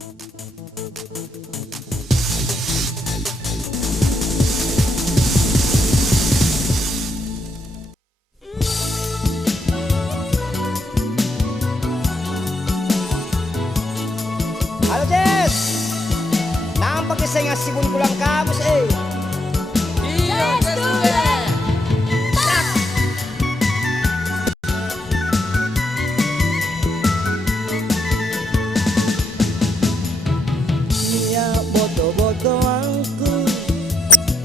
Halo Jess, nampaknya saya ngasih bun pulang kamus Iya, Iya boto-boto angku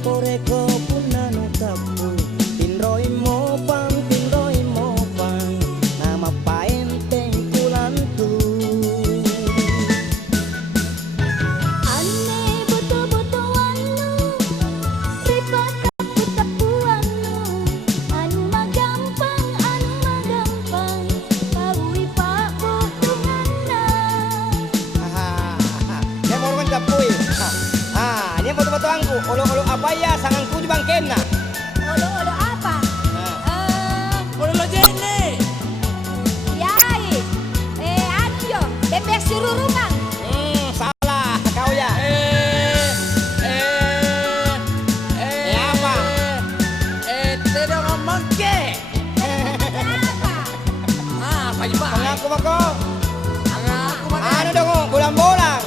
Poreko punanu tapu Pinroi mopang Nama paenteng kulantu ane boto-botoannu, ripat tapu-tapuannu, anu magampang, kaui pak botonganna. Dia mau orang capui. Dia boto-boto angku Olo-olo apa ya sangangku di bangkena. Olo-olo apa? Olo jene. Yai, anu yo, bebek sururungan. Salah kau ya. Apa? Tidak ngomong ke. Apa? Pagi pak. Mengaku mako. Aku mana? Anu dong bolang-bolang.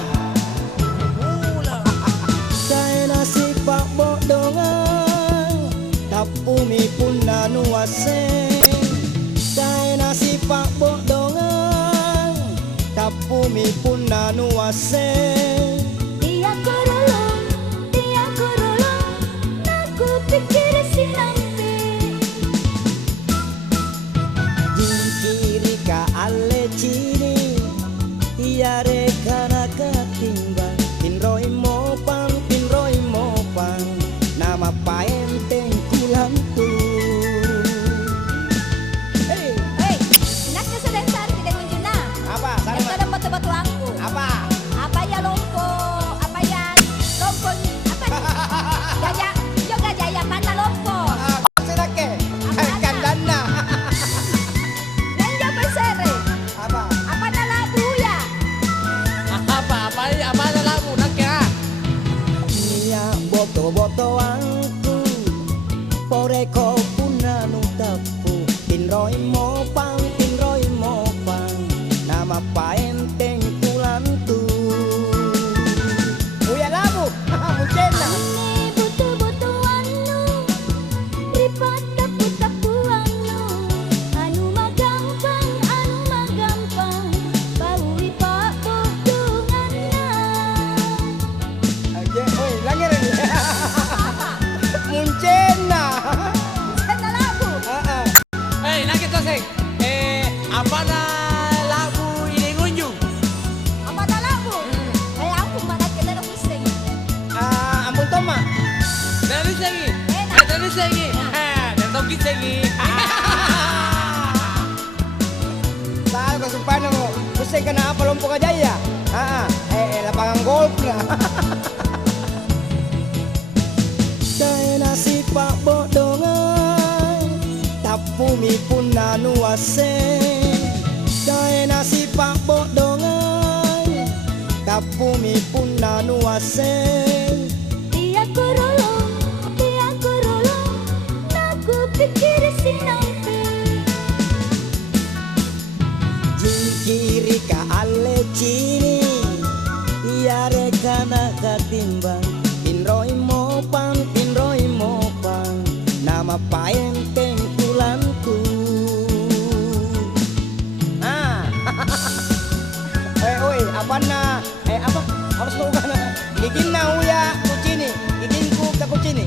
Saya nasi pak bodongan Tapumi pun nanu aseng Saya nasi pak bodongan Tapumi pun nanu aseng Dia korolong, aku pikir sinampe. Jingkiri ka ale cini Iya reka naka timbang Pinroi mopang Nama paenteng kulantu Hei, Naknya sedang sari tidak menjuna. apa? Dan Sarang ada batu-batu angku. apa? Apa ya lompo? Apa ya lompo? Apa nih? Gajah, yo gajah ya mana lompo? Sirake, Apa? kandana Dan yo bersere. Apa? Apa na labu ya? Apa ada lagu nak ya? Iya boto-boto angku Poreko punanu tapu Pinroi mopang Nama paenteng kulantu Uya labu, mucena Ane butu-butuannu, ripat tapu-tapuannu, anu magampang, baui pak botonganna. Oi, langir ini Muncena Sana labu. Nak kita sing. Apa na lagu ini ngunjung? Apa na labu? Aku mana kita na pusing. Ampun toma Dari segi. Enak. Dari segi. Dan toki segi. Tahu kesumpahan mo Pusing ka na apa lompok aja ya Lapangan golf na Saya nasi pak bodongan Tapumi pun nanu aseng Saya nasi pak bodongan Tapumi pun nanu aseng Dia korolong, aku pikir sinampe. Jingkiri ka ale cini Iya reka naka timbang Pinroi mopang Nama paenteng kulantu Oi, apa na? Apa? Harus lupa na Gigin na uya kucini Gigin ku ka kucini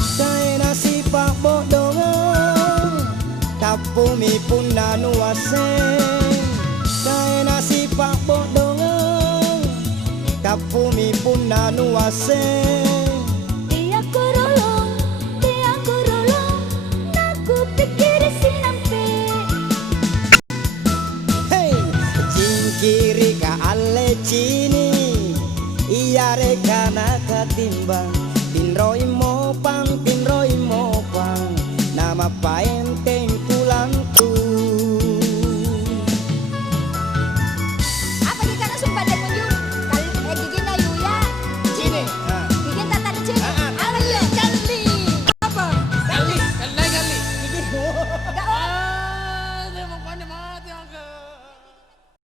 Saya nasi pak bodongan Tapumi pun nanu aseng Saya nasi pak bodongan Tapumi pun nanu aseng